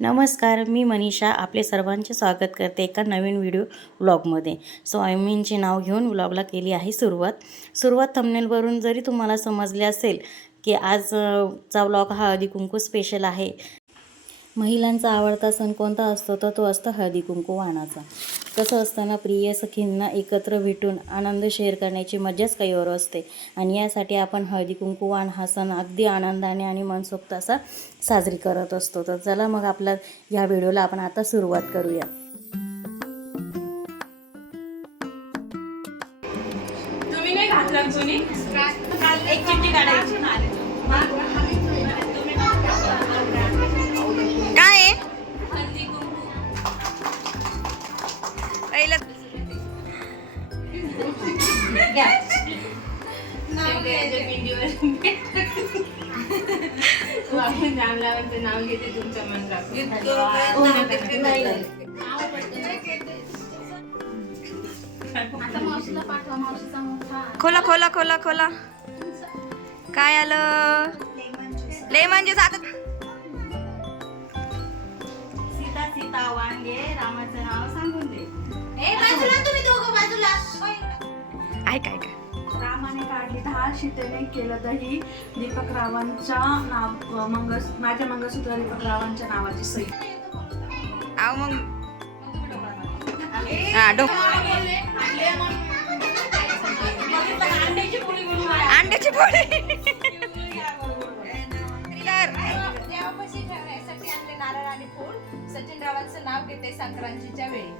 नमस्कार, मी मनीषा आपले सर्वांचे स्वागत करते एका नवीन व्हिडिओ व्लॉगमध्ये. स्वामींचे नाव घेऊन व्लॉगला केली आहे सुरुवात थंबनेलवरून जरी तुम्हाला समजले असेल की आजचा व्लॉग हा हळदी कुंकू स्पेशल आहे. महिलांचा आवडता सण कोणता असतो तर तो असतो हळदी कुंकू वाहनाचा. तसं असताना प्रिय सखींना एकत्र भेटून आनंद शेअर करण्याची मजाच काही और असते आणि यासाठी आपण हळदी कुंकू वाहन हा सण अगदी आनंदाने आणि मनसोक्त असा साजरी करत असतो. तर चला मग आपल्या ह्या व्हिडिओला आपण आता सुरुवात करूया. तुम्ही नाही घातलं कोणी एक चिठ्ठी काढायची काय आहे? हळदी कुंकू नाव घेते तुमच्या मन खोला खोला खोला खोला. काय आलं? Lemon juice. आता सीता वांगे रामाचं नाव सांगून दे. तुम्ही दोघं बाजूला ऐक ऐक. रामाने काढली 10, सीतेने केलं दही. दीपक रावांच्या माझ्या मंगळसूत्र दीपक रावांच्या नावाची सही. आव मग हा अंड्याची पोळी. देवापाशी ठेवण्यासाठी आणले नारळ आणि फूल. सचिन रावांचं नाव घेते संक्रांतीच्या वेळी.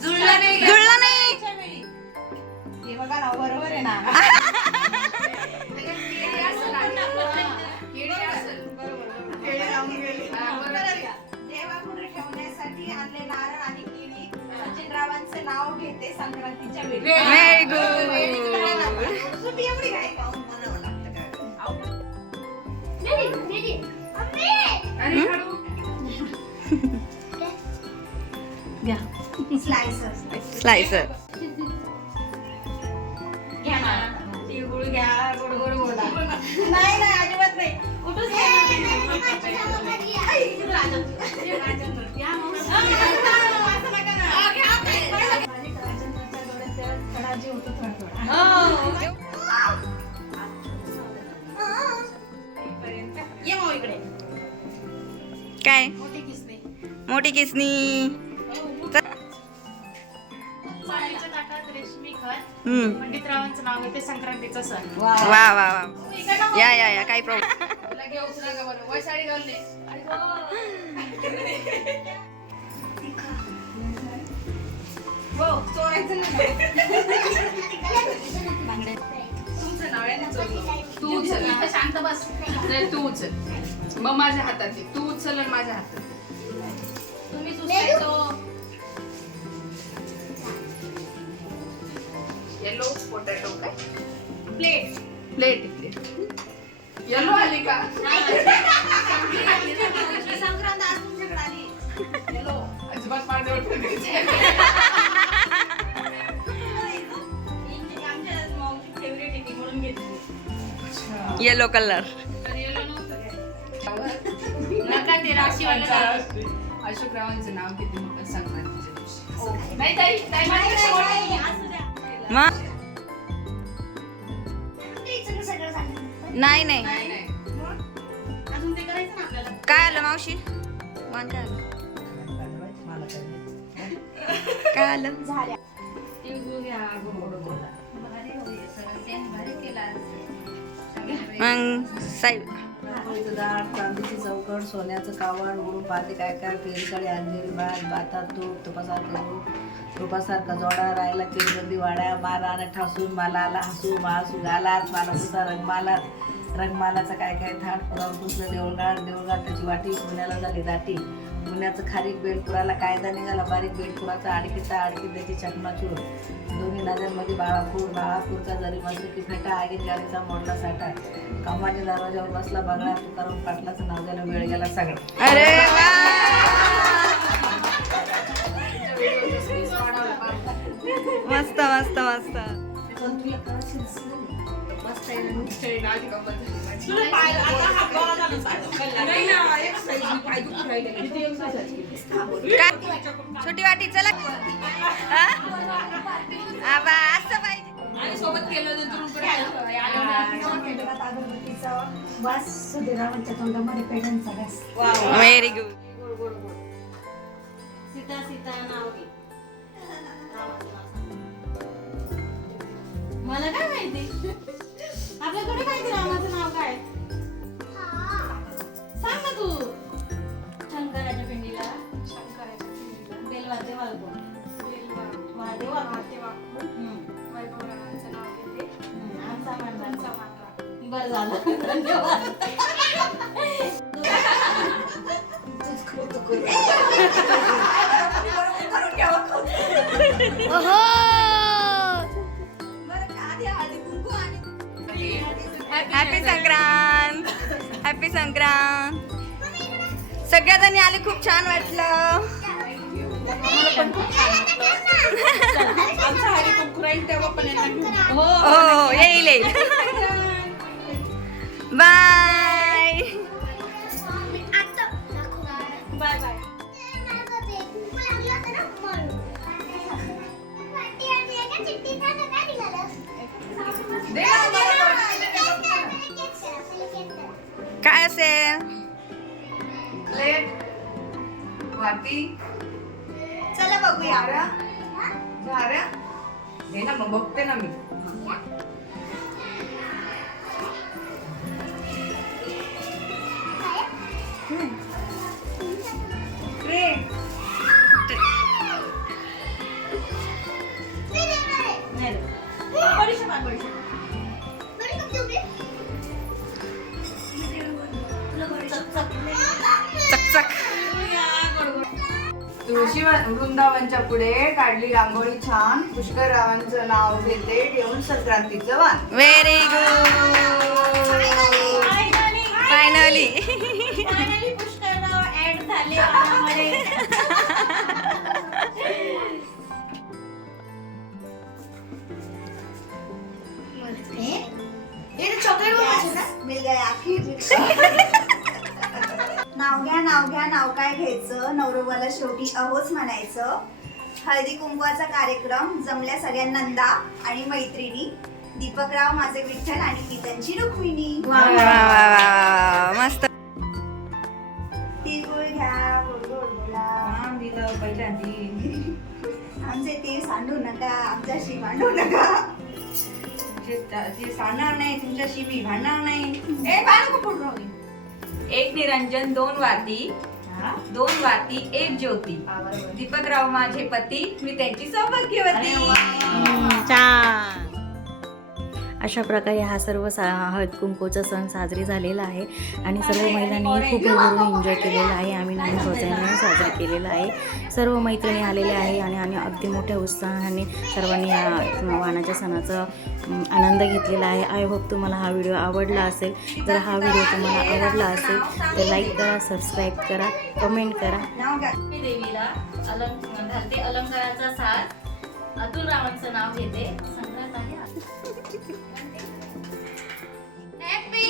जुळलं नाही. हे बघा ना, बरोबर आहे ना. देवापुढे ठेवण्यासाठी आणले नारळ आणि केळी. सचिन रावांचं नाव घेते संक्रांतीच्या वेळी. Very good. एवढी काय पाहून म्हणावं लागतं घ्या स्लायसर. घ्या ना. तिळगुळ घ्या, गोड गोड बोला. नाही अजिबात नाही. कुठंच काय? मोठी किसनी. रेशमी खत हम्म. पंडितरावांचं नाव घेते संक्रांतीचा सण. वा वा वा. या काही प्रॉब्लेम. तुमचं नाव आहे ना तू उचल. शांत बस. नाही तू उचल. मग माझ्या हातात दे. तू उचल आणि माझ्या हातात दे. तुम्हीच उचलायचो. येलो पोटॅटो काय प्लेट येलो आली का? संक्रांत आज तुमच्याकडे आली. येलो अजिबात माझ्यावर ठेवायची. आमच्या मावशी फेवरेट आहे म्हणून घेतली. Yellow colour. तर येलो नव्हतं नका ते राशीवाला. अशोक रावांचं नाव किती मोठं संक्रांतीच्या दिवशी. नाही ताई मग नाही अजून ते करायचं ना आपल्याला. काय आलं मावशी? मान काय आलं? काय आलं? तिळगुळ घ्या, गोड बोला. भारी होईल सगळं. सेम भारी केला आज. मग साहेब डाळ, चांदीची चौकट, सोन्याचं कावड, उडून पाते काय पेरकडे अंजेरी भात, भातात तूप, तुपासारखा जोडा, राहिला चिरबंदी वाड्या, माराने ठासून मालाला हसू घालात, मला सुद्धा रंगमालाचा काय थाट, पुराव पुसलं देऊळगाड त्याची वाटी, पुण्याला झाली दाटी, पुण्याचं खारीक बेलपुराला कायदा निघाला, बारीक बेलपुराचा आडकीत त्याची चकनाचूर, दोन्ही नद्यांमध्ये बाळापूरचा जरी मस्त की फेटा, आगीत गाडीचा मोडला साठा, कमानी दरवाजावर बसला बगळा, तुकाराम पाटलाचं नाव गेलं, वेळ गेला सगळं. अरे वा. मस्त मस्त मस्त. तुला पाय आता हात गोळा झाला साहेब. नाही ना, एक साईड पाय दुखत काय छोटी वाटी चला हा? आबा, असं पाहिजे. Very good. सीता सीता नाव घे. मला काय माहिती, आपल्याकडे माहिती रामाचं नाव काय सांग ना तू. शंकराच्या पिंडीला बेलवाते वाळगो वादे वाघ आमचा मांडा. बरं झालं, धन्यवाद. हॅपी संक्रांत. हॅपी संक्रांत. सगळ्या जणी आले, खूप छान वाटलं. हो येईल येईल. बाय. काय असेल वाटी चला बघूया. झाऱ्या दे ना, मग बघते ना मी. ट्रे. चकचक. तुळशी वृंदावनच्या पुढे काढली रांगोळी छान, पुष्कररावांचं नाव घेते, ठेवून संक्रांतीचं वाण. Very good. फायनली पुष्कळराव ऍड झाले वाणामध्ये. नाव घ्या नाव घ्या, नाव काय घ्यायचं, नवरोबाला शेवटी अहोच म्हणायचं. हळदी कुंकवाचा कार्यक्रम, जमल्या सगळ्या नंदा आणि मैत्रिणी. दीपकराव माझे विठ्ठल आणि पितांची रुक्मिणी. मस्त. तिळगुळ घ्या, गोड गोड बोला. दिलं पहिल्यांदी. आमचे तीळ सांडू नका, आमच्याशी भांडू नका. ते सांगणार नाही, तुमच्याशी मी भांडणार नाही. ए बाळा पूर्ण होईल. एक निरंजन, दोन वाती, दोन वाती, एक ज्योती. दीपकराव माझे पती, मी त्यांची सौभाग्यवती. छान. अशा प्रकारे हा सर्व हळद कुंकूचा सण साजरी झालेला आहे आणि सर्व महिलांनी खूप भरभरून एन्जॉय केलेला आहे. आम्ही नवीन रोजाने साजरा केलेला आहे. सर्व मैत्रिणी आलेल्या आहे आणि अगदी मोठ्या उत्साहाने सर्वांनी या वाणाच्या सणाचा आनंद घेतलेला आहे. आय होप तुम्हाला हा व्हिडिओ आवडला असेल. जर हा व्हिडिओ तुम्हाला आवडला असेल तर लाईक करा, सबस्क्राईब करा, कमेंट करा. देवीला घालते अलंकाराचा साथ, अतुल रावांचं नाव घेते. संक्रांत आहे. हॅपी